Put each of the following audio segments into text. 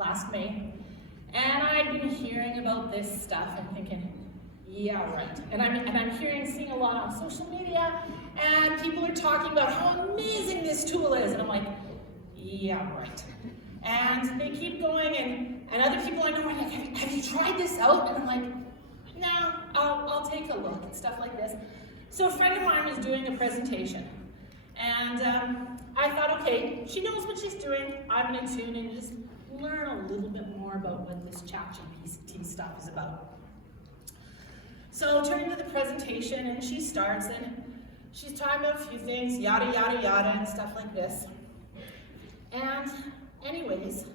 last May, and I'd been hearing about this stuff and thinking, yeah, right. And I'm seeing a lot on social media, and people are talking about how amazing this tool is, and I'm like, yeah, right. And they keep going, and other people I know are like, have you tried this out? And I'm like, no, I'll take a look, and stuff like this. So a friend of mine was doing a presentation, and I thought, okay, she knows what she's doing. I'm going to tune in and just learn a little bit more about what this ChatGPT stuff is about. So turning to the presentation, and she starts, and she's talking about a few things, yada, yada, yada, and stuff like this. And anyways,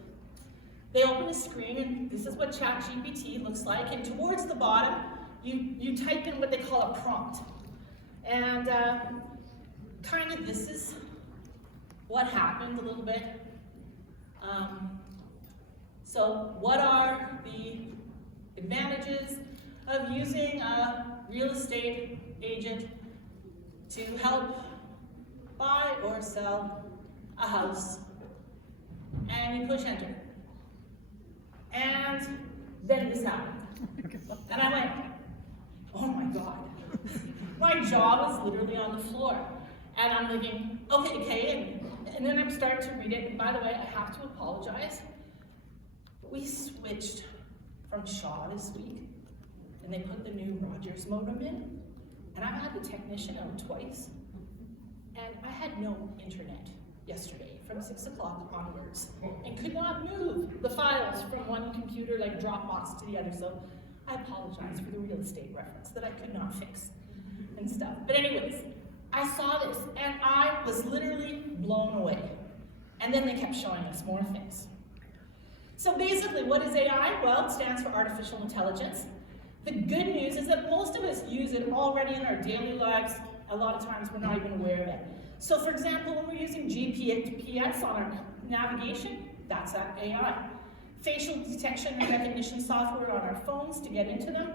they open a screen, and this is what ChatGPT looks like, and towards the bottom, you type in what they call a prompt. And kind of this is what happened a little bit. So what are the advantages of using a real estate agent to help buy or sell a house? And you push enter. And then this happened. And I went, oh my God. My jaw was literally on the floor. And I'm thinking, okay, and then I'm starting to read it. And by the way, I have to apologize. We switched from Shaw this week, and they put the new Rogers modem in, and I've had the technician out twice, and I had no internet yesterday from 6 o'clock onwards, and could not move the files from one computer like Dropbox to the other, so I apologize for the real estate reference that I could not fix and stuff. But anyways, I saw this, and I was literally blown away. And then they kept showing us more things. So basically, what is AI? Well, it stands for artificial intelligence. The good news is that most of us use it already in our daily lives. A lot of times we're not even aware of it. So for example, when we're using GPS on our navigation, that's AI. Facial detection and recognition software on our phones to get into them.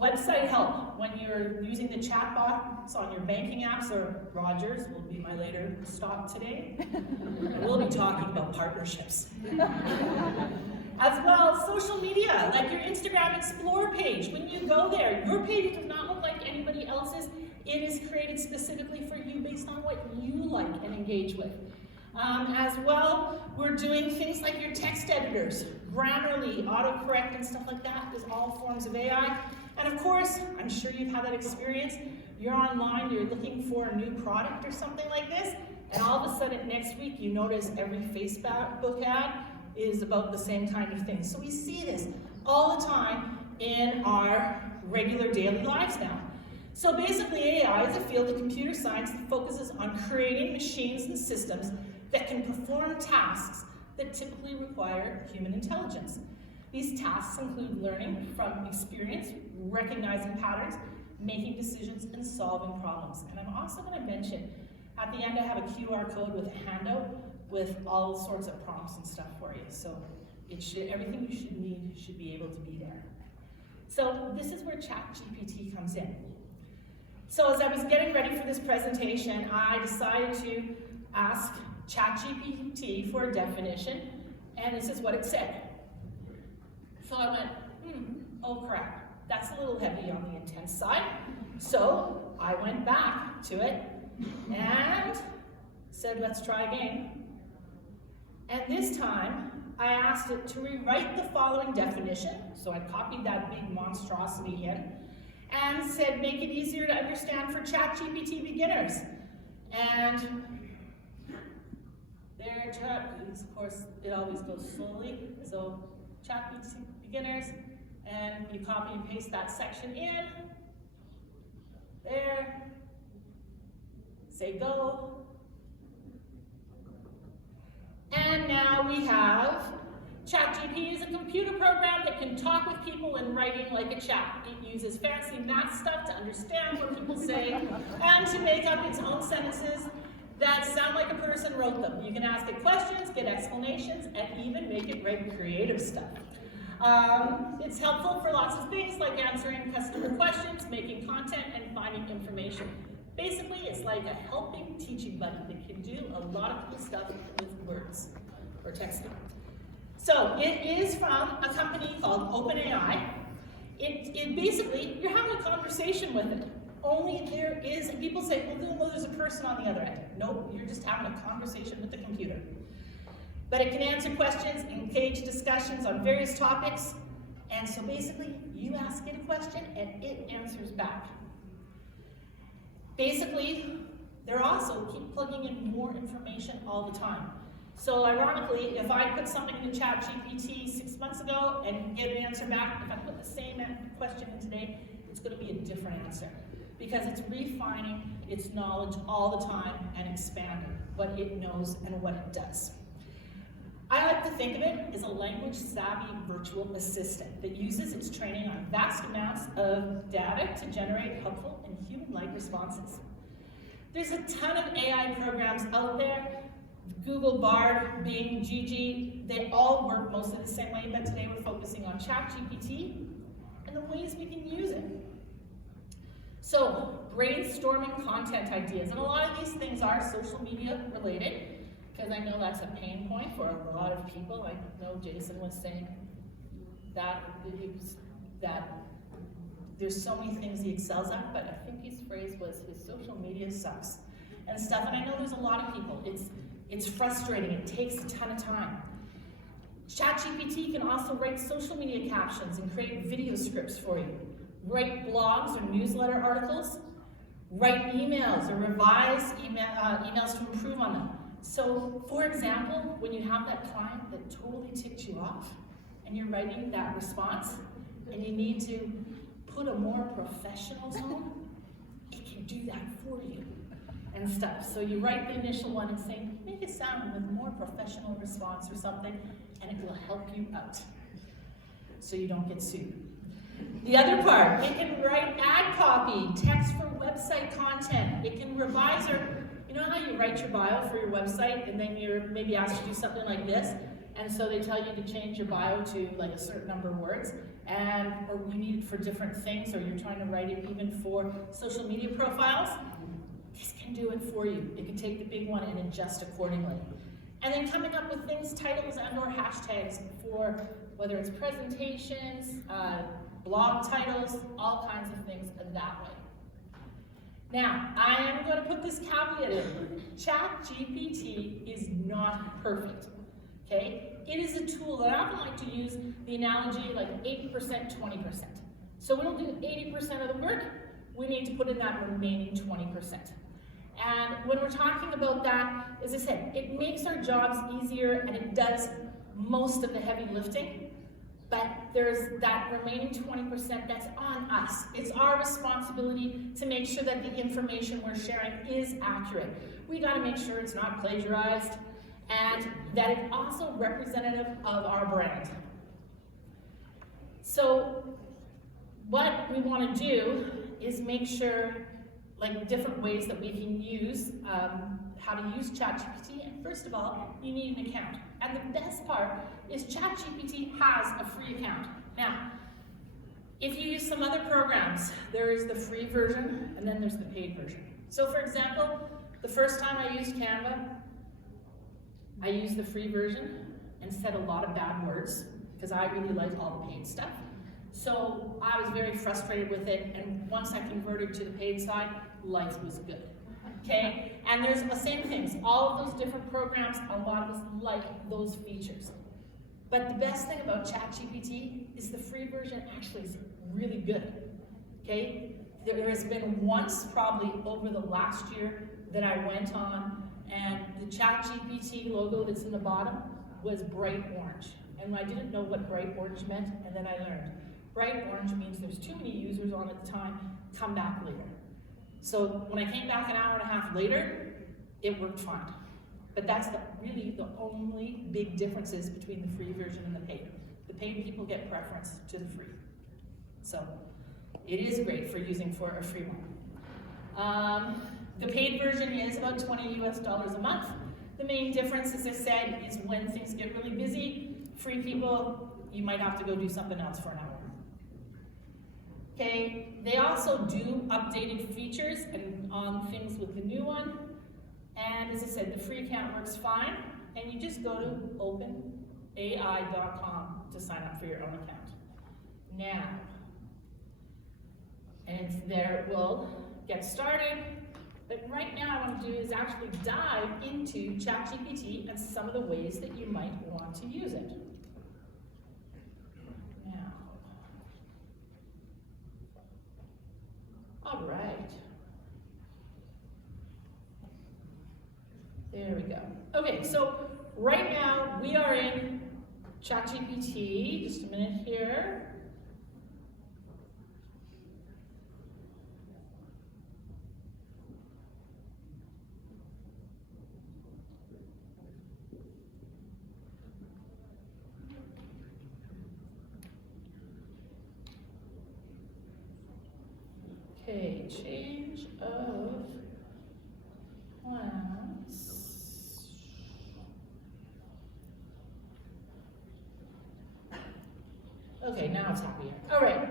Website help when you're using the chat bots on your banking apps, or Rogers will be my later stop today. We'll be talking about partnerships. As well, social media, like your Instagram Explore page. When you go there, your page does not look like anybody else's. It is created specifically for you based on what you like and engage with. As well, we're doing things like your text editors, Grammarly, autocorrect, and stuff like that is all forms of AI. And of course, I'm sure you've had that experience. You're online, you're looking for a new product or something like this, and all of a sudden next week you notice every Facebook ad is about the same kind of thing. So we see this all the time in our regular daily lives now. So basically AI is a field of computer science that focuses on creating machines and systems that can perform tasks that typically require human intelligence. These tasks include learning from experience, recognizing patterns, making decisions, and solving problems. And I'm also going to mention, at the end I have a QR code with a handout with all sorts of prompts and stuff for you. So everything you should need should be able to be there. So this is where ChatGPT comes in. So as I was getting ready for this presentation, I decided to ask ChatGPT for a definition, and this is what it said. So I went, oh crap, that's a little heavy on the intense side. So I went back to it and said, let's try again. And this time, I asked it to rewrite the following definition. So I copied that big monstrosity in and said, make it easier to understand for ChatGPT beginners. And there, of course, it always goes slowly. So ChatGPT beginners, and you copy and paste that section in, there, say go, and now we have ChatGPT is a computer program that can talk with people in writing like a chat. It uses fancy math stuff to understand what people say and to make up its own sentences that sound like a person wrote them. You can ask it questions, get explanations, and even make it write creative stuff. It's helpful for lots of things like answering customer questions, making content, and finding information. Basically, it's like a helping teaching buddy that can do a lot of cool stuff with words or texting. So it is from a company called OpenAI. It basically, you're having a conversation with it. Only there is, and people say, well, there's a person on the other end. Nope, you're just having a conversation with the computer. But it can answer questions, engage discussions on various topics, and so basically, you ask it a question and it answers back. Basically, they're also keep plugging in more information all the time. So ironically, if I put something into ChatGPT 6 months ago and get an answer back, if I put the same question in today, it's going to be a different answer. Because it's refining its knowledge all the time and expanding what it knows and what it does. I like to think of it as a language-savvy virtual assistant that uses its training on vast amounts of data to generate helpful and human-like responses. There's a ton of AI programs out there. Google, Bard, Bing, Gigi, they all work mostly the same way, but today we're focusing on ChatGPT and the ways we can use it. So, brainstorming content ideas, and a lot of these things are social media related, because I know that's a pain point for a lot of people. I know Jason was saying that there's so many things he excels at, but I think his phrase was his social media sucks and stuff. And I know there's a lot of people. It's frustrating. It takes a ton of time. ChatGPT can also write social media captions and create video scripts for you. Write blogs or newsletter articles. Write emails or revise emails to improve on them. So, for example, when you have that client that totally ticked you off and you're writing that response and you need to put a more professional tone, it can do that for you and stuff. So you write the initial one and say, make it sound with a more professional response or something, and it will help you out so you don't get sued. The other part, it can write ad copy, text for website content. It can revise you know how you write your bio for your website and then you're maybe asked to do something like this, and so they tell you to change your bio to like a certain number of words, or you need it for different things, or you're trying to write it even for social media profiles. This can do it for you. It can take the big one and adjust accordingly. And then coming up with things, titles and/or hashtags for whether it's presentations, blog titles, all kinds of things that way. Now, I am going to put this caveat in. ChatGPT is not perfect, okay? It is a tool that I often like to use the analogy like 80%, 20%. So we don't do 80% of the work, we need to put in that remaining 20%. And when we're talking about that, as I said, it makes our jobs easier and it does most of the heavy lifting. But there's that remaining 20% that's on us. It's our responsibility to make sure that the information we're sharing is accurate. We got to make sure it's not plagiarized and that it's also representative of our brand. So what we want to do is make sure, like different ways that we can use how to use ChatGPT. And first of all, you need an account. And the best part is ChatGPT has a free account. Now, if you use some other programs, there is the free version and then there's the paid version. So for example, the first time I used Canva, I used the free version and said a lot of bad words because I really like all the paid stuff. So I was very frustrated with it, and once I converted to the paid side, life was good. Okay? And there's the same things. All of those different programs, a lot of us like those features. But the best thing about ChatGPT is the free version actually is really good. Okay? There has been once, probably over the last year, that I went on, and the ChatGPT logo that's in the bottom was bright orange. And I didn't know what bright orange meant, and then I learned. Bright orange means there's too many users on at the time, come back later. So when I came back an hour and a half later, it worked fine. But that's really the only big differences between the free version and the paid. The paid people get preference to the free. So it is great for using for a free one. The paid version is about $20 US a month. The main difference, as I said, is when things get really busy, free people, you might have to go do something else for an hour. Okay, they also do updated features and on things with the new one. And as I said, the free account works fine. And you just go to OpenAI ai.com to sign up for your own account. Now, and there we'll get started. But right now, what I want to do is actually dive into ChatGPT and some of the ways that you might want to use it. Now, all right. There we go. Okay, so right now we are in ChatGPT. Just a minute here. Okay, change of plans. Okay, now it's happier. All right,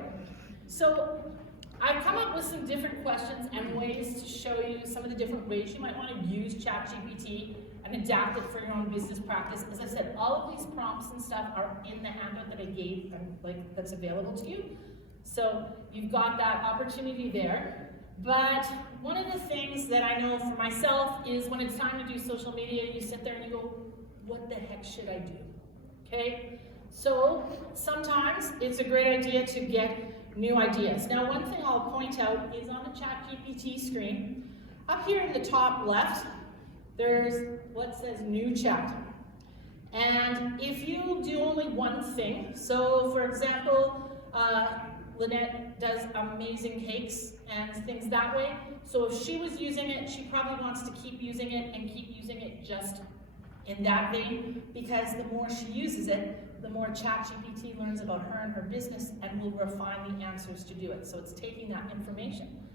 so I've come up with some different questions and ways to show you some of the different ways you might want to use ChatGPT and adapt it for your own business practice. As I said, all of these prompts and stuff are in the handout that I gave and that's available to you. So you've got that opportunity there. But one of the things that I know for myself is when it's time to do social media, you sit there and you go, what the heck should I do? Okay? So sometimes it's a great idea to get new ideas. Now, one thing I'll point out is on the ChatGPT screen, up here in the top left, there's what says New Chat. And if you do only one thing, so for example, Lynette does amazing cakes and things that way. So if she was using it, she probably wants to keep using it and keep using it just in that vein, because the more she uses it, the more ChatGPT learns about her and her business and will refine the answers to do it. So it's taking that information.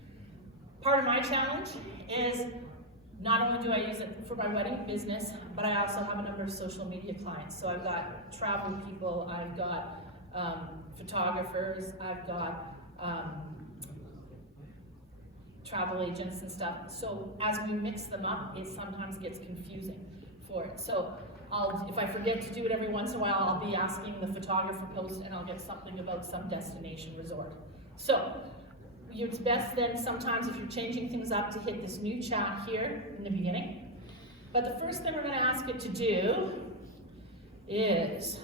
Part of my challenge is not only do I use it for my wedding business, but I also have a number of social media clients. So I've got travel people, I've got photographers, I've got travel agents and stuff. So as we mix them up, it sometimes gets confusing for it. So if I forget to do it every once in a while, I'll be asking the photographer post and I'll get something about some destination resort. So it's best then sometimes if you're changing things up to hit this New Chat here in the beginning. But the first thing we're going to ask it to do is,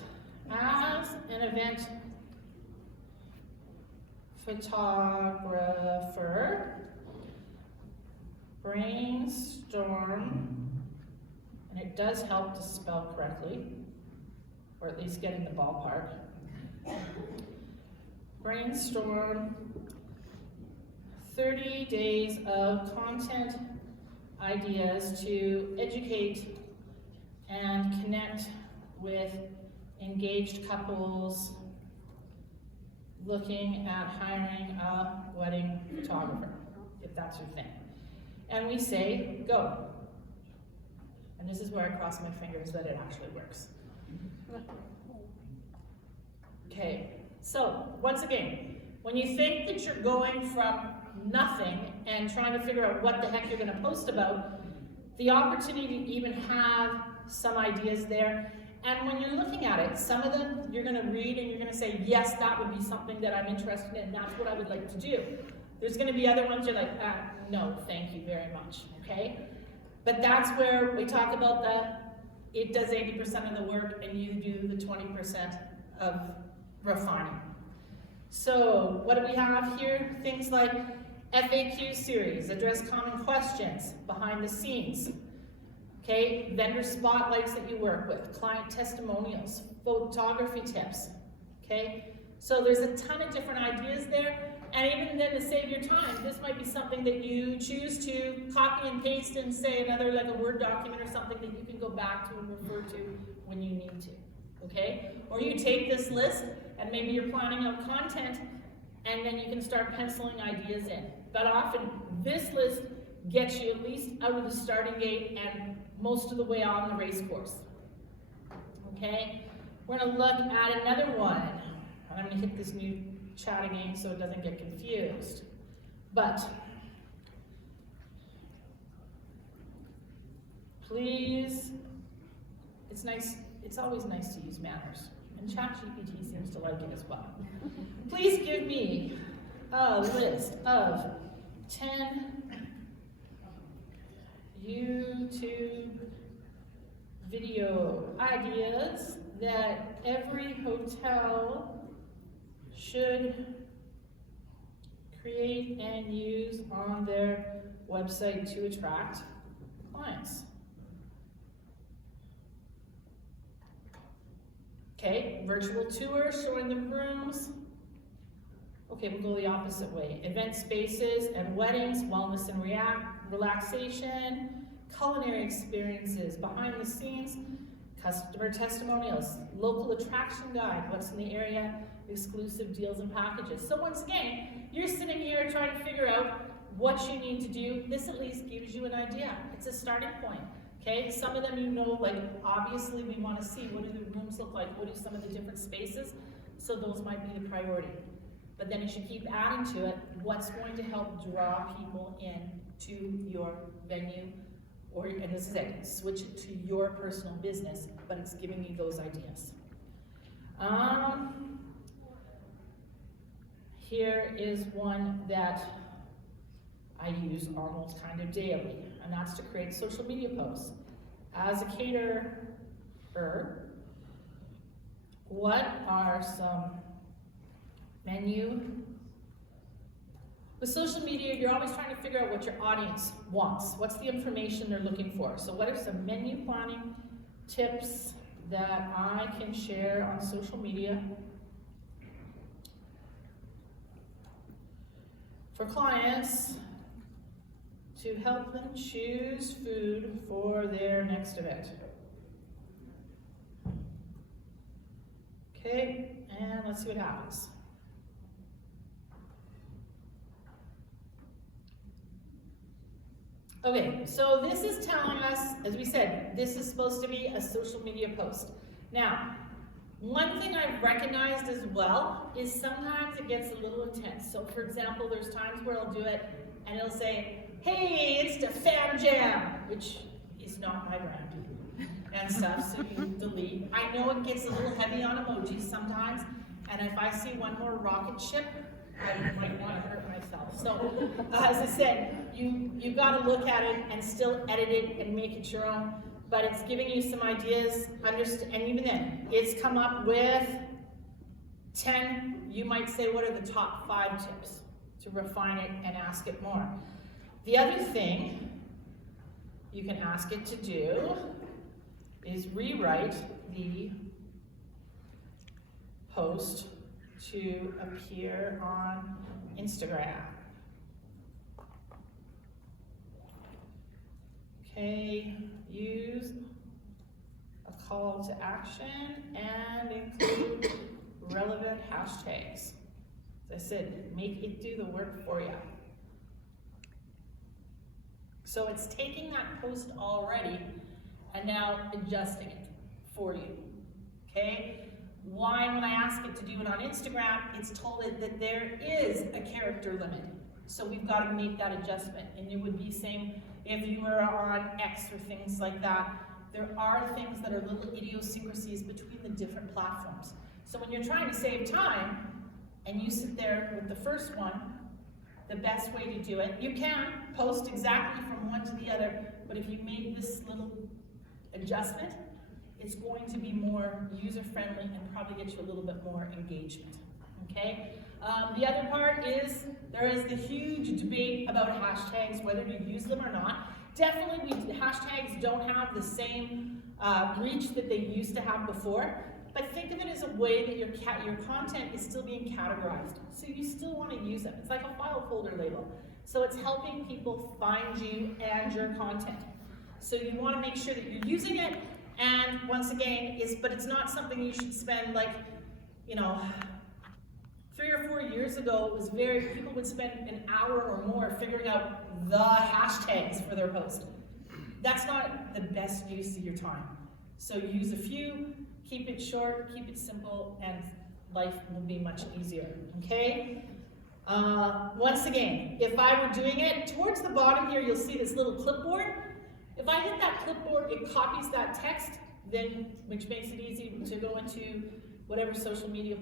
as an event photographer, brainstorm, and it does help to spell correctly, or at least get in the ballpark. Brainstorm 30 days of content ideas to educate and connect with engaged couples looking at hiring a wedding photographer, if that's your thing. And we say, go. And this is where I cross my fingers that it actually works. Okay, so once again, when you think that you're going from nothing and trying to figure out what the heck you're going to post about, the opportunity to even have some ideas there. And when you're looking at it, some of them you're going to read and you're going to say, yes, that would be something that I'm interested in, that's what I would like to do. There's going to be other ones you're like, no, thank you very much, okay? But that's where we talk about it does 80% of the work and you do the 20% of refining. So what do we have here? Things like FAQ series, address common questions, behind the scenes. Okay, vendor spotlights that you work with, client testimonials, photography tips. Okay, so there's a ton of different ideas there, and even then to save your time, this might be something that you choose to copy and paste and say another, like a Word document or something that you can go back to and refer to when you need to. Okay, or you take this list and maybe you're planning out content and then you can start penciling ideas in. But often this list gets you at least out of the starting gate and most of the way on the race course. Okay, we're going to look at another one. And I'm going to hit this New Chat again so it doesn't get confused. But please, it's nice it's always nice to use manners. And ChatGPT seems to like it as well. Please give me a list of 10 YouTube video ideas that every hotel should create and use on their website to attract clients. Okay, virtual tour showing the rooms. Okay, we'll go the opposite way. Event spaces and weddings, wellness and relaxation, culinary experiences, behind the scenes, customer testimonials, local attraction guide, what's in the area, exclusive deals and packages. So once again, you're sitting here trying to figure out what you need to do. This at least gives you an idea. It's a starting point. Okay, some of them you know, like obviously we want to see what do the rooms look like, what do some of the different spaces, so those might be the priority. But then you should keep adding to it what's going to help draw people in to your venue, or, and this is it, switch it to your personal business, but it's giving you those ideas. Here is one that I use almost kind of daily, and that's to create social media posts. As a caterer, what are some menu? With social media, you're always trying to figure out what your audience wants. What's the information they're looking for? So what are some menu planning tips that I can share on social media for clients to help them choose food for their next event? Okay, and let's see what happens. Okay, so this is telling us, as we said, this is supposed to be a social media post. Now, one thing I've recognized as well is sometimes it gets a little intense. So for example, there's times where I'll do it and it'll say, hey, it's the Fam Jam, which is not my brand and stuff, so you delete. I know it gets a little heavy on emojis sometimes, and if I see one more rocket ship, I might want to hurt myself. So, as I said, you got to look at it and still edit it and make it your own, but it's giving you some ideas, and even then, it's come up with 10, you might say, what are the top 5 tips to refine it and ask it more. The other thing you can ask it to do is rewrite the post to appear on Instagram. Okay, use a call to action and include relevant hashtags. As I said, make it do the work for you. So it's taking that post already and now adjusting it for you, okay? Why, when I ask it to do it on Instagram, it's told it that there is a character limit. So we've got to make that adjustment. And it would be same if you were on X or things like that. There are things that are little idiosyncrasies between the different platforms. So when you're trying to save time and you sit there with the first one, the best way to do it, you can post exactly from one to the other, but if you made this little adjustment, it's going to be more user-friendly and probably get you a little bit more engagement, okay? The other part is, there is the huge debate about hashtags, whether to use them or not. Definitely, hashtags don't have the same reach that they used to have before, but think of it as a way that your content is still being categorized. So you still want to use them. It's like a file folder label. So it's helping people find you and your content. So you want to make sure that you're using it, and once again, but it's not something you should spend 3 or 4 years ago, it was people would spend an hour or more figuring out the hashtags for their post. That's not the best use of your time. So use a few, keep it short, keep it simple, and life will be much easier, okay? Once again, if I were doing it, towards the bottom here, you'll see this little clipboard. If I hit that clipboard, it copies that text. then, which makes it easy to go into whatever social media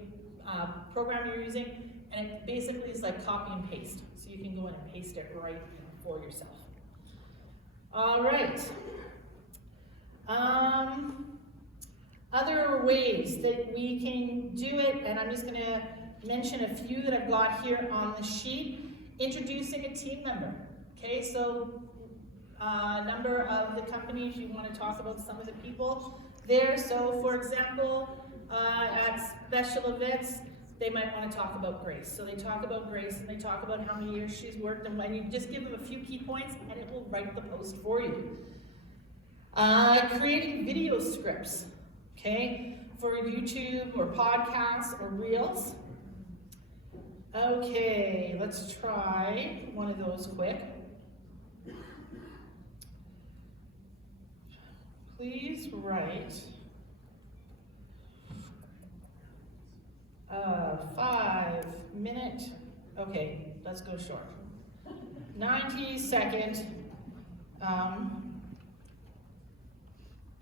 program you're using, and it basically is like copy and paste. So you can go in and paste it right for yourself. All right. Other ways that we can do it, and I'm just going to mention a few that I've got here on the sheet. Introducing a team member. Okay, so a number of the companies, you want to talk about some of the people there. So for example, at special events, they might want to talk about Grace. So they talk about Grace and they talk about how many years she's worked, and when you just give them a few key points and it will write the post for you. Creating video scripts, okay, for YouTube or podcasts or reels. Okay, let's try one of those quick. Please write 5-minute, okay, let's go short. 90-second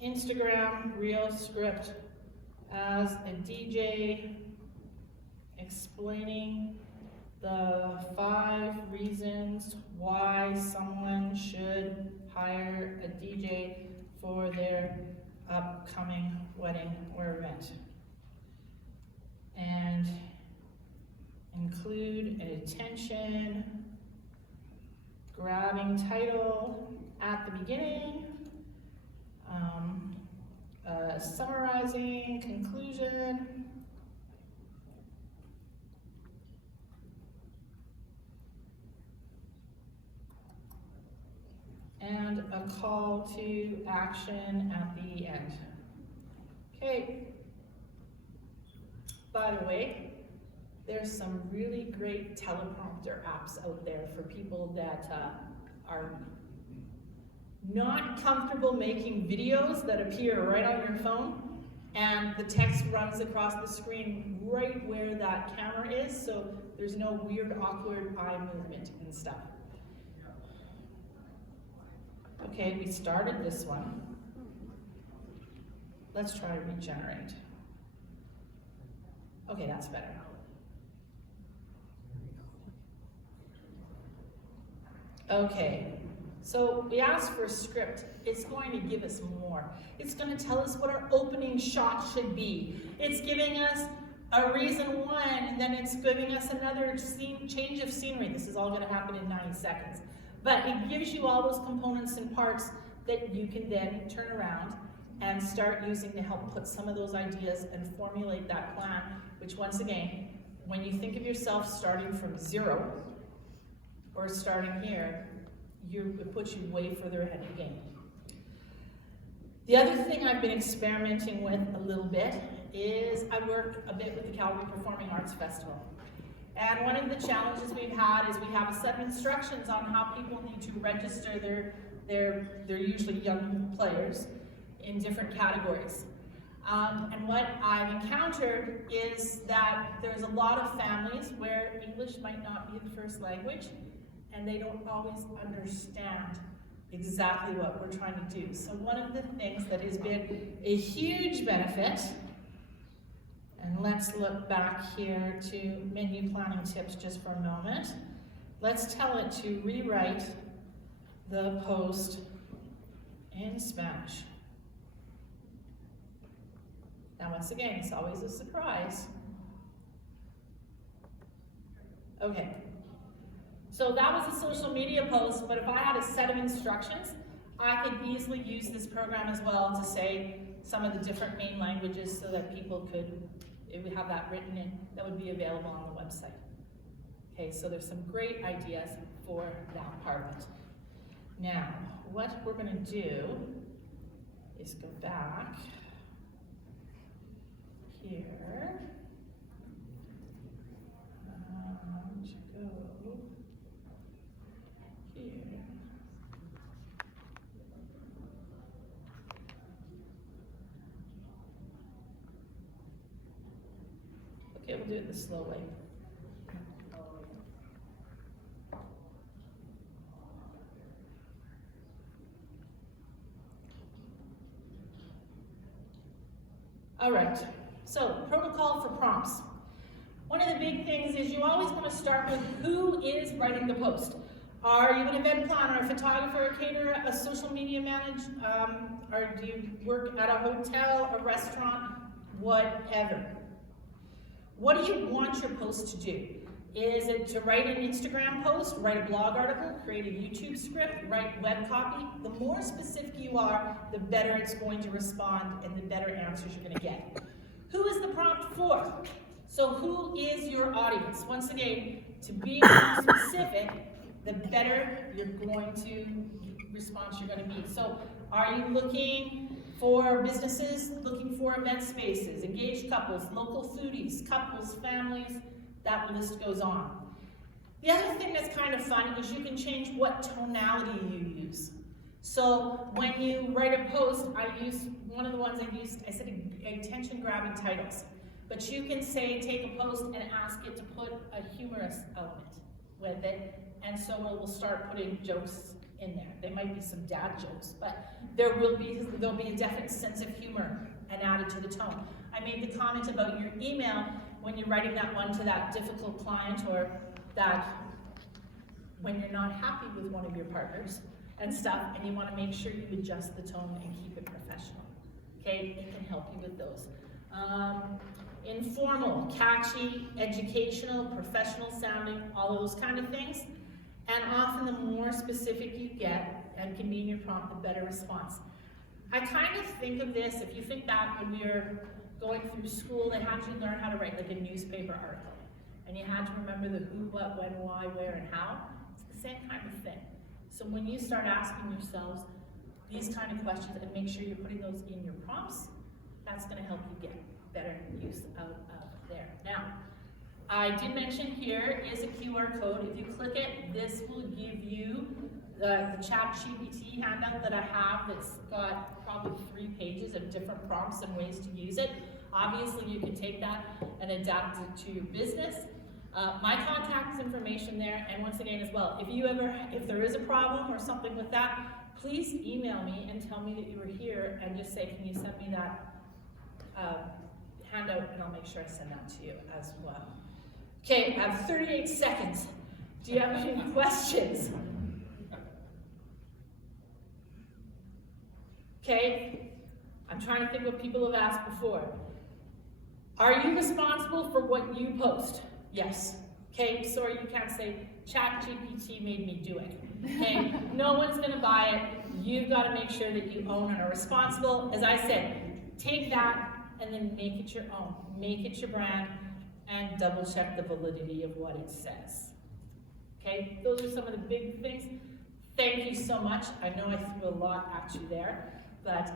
Instagram reel script as a DJ explaining the 5 reasons why someone should hire a DJ for their upcoming wedding or event. And include an attention grabbing title at the beginning, summarizing conclusion, and a call to action at the end. Okay. By the way, there's some really great teleprompter apps out there for people that are not comfortable making videos that appear right on your phone, and the text runs across the screen right where that camera is, so there's no weird, awkward eye movement and stuff. Okay, we started this one. Let's try to regenerate. Okay, that's better. Okay, so we asked for a script. It's going to give us more. It's going to tell us what our opening shot should be. It's giving us a reason one, and then it's giving us another change of scenery. This is all going to happen in 90 seconds. But it gives you all those components and parts that you can then turn around and start using to help put some of those ideas and formulate that plan, which once again, when you think of yourself starting from 0 or starting here, it puts you way further ahead of the game. The other thing I've been experimenting with a little bit is I work a bit with the Calgary Performing Arts Festival. And one of the challenges we've had is we have a set of instructions on how people need to register they're usually young players in different categories. And what I've encountered is that there's a lot of families where English might not be the first language, and they don't always understand exactly what we're trying to do. So one of the things that has been a huge benefit, and let's look back here to menu planning tips just for a moment. Let's tell it to rewrite the post in Spanish. Now once again, it's always a surprise. Okay, so that was a social media post, but if I had a set of instructions, I could easily use this program as well to say some of the different main languages so that people could, it would have that written in, that would be available on the website. Okay, so there's some great ideas for that part of it. Now, what we're going to do is go back here. Go here. Okay, we'll do it the slow way. All right, so protocol for prompts. One of the big things is you always want to start with who is writing the post. Are you an event planner, a photographer, a caterer, a social media manager, or do you work at a hotel, a restaurant, whatever? What do you want your post to do? Is it to write an Instagram post, write a blog article, create a YouTube script, write web copy? The more specific you are, the better it's going to respond and the better answers you're going to get. Who is the prompt for? So who is your audience? Once again, to be more specific, the better you're going to, response you're going to be. So are you looking for businesses, looking for event spaces, engaged couples, local foodies, couples, families? That list goes on. The other thing that's kind of fun is you can change what tonality you use. So when you write a post, one of the ones I said attention-grabbing titles. But you can say, take a post and ask it to put a humorous element with it, and so it will start putting jokes in there. There might be some dad jokes, but there'll be a definite sense of humor and added to the tone. I made the comment about your email when you're writing that one to that difficult client, or that when you're not happy with one of your partners and stuff, and you want to make sure you adjust the tone and keep it professional. Okay, it can help you with those. Informal, catchy, educational, professional sounding, all those kind of things. And often the more specific you get and can be in your prompt, the better response. I kind of think of this, if you think back when we were going through school, they had you learn how to write like a newspaper article. And you had to remember the who, what, when, why, where, and how. It's the same kind of thing. So when you start asking yourselves these kind of questions and make sure you're putting those in your prompts, that's going to help you get better use out of there. Now, I did mention here is a QR code. If you click it, this will give you the ChatGPT handout that I have that's got probably 3 pages of different prompts and ways to use it. Obviously, you can take that and adapt it to your business. My contact information there, and once again as well, if there is a problem or something with that, please email me and tell me that you were here and just say, can you send me that handout, and I'll make sure I send that to you as well. Okay, I have 38 seconds. Do you have any questions? Okay, I'm trying to think what people have asked before. Are you responsible for what you post? Yes. Okay, sorry you can't say, ChatGPT made me do it. Okay, no one's gonna buy it. You've gotta make sure that you own and are responsible. As I said, take that and then make it your own. Make it your brand and double check the validity of what it says. Okay, those are some of the big things. Thank you so much. I know I threw a lot at you there, but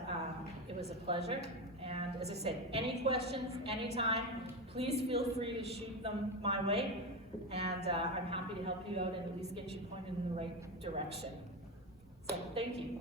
it was a pleasure. And as I said, any questions, anytime, please feel free to shoot them my way. And I'm happy to help you out and at least get you pointed in the right direction. So thank you.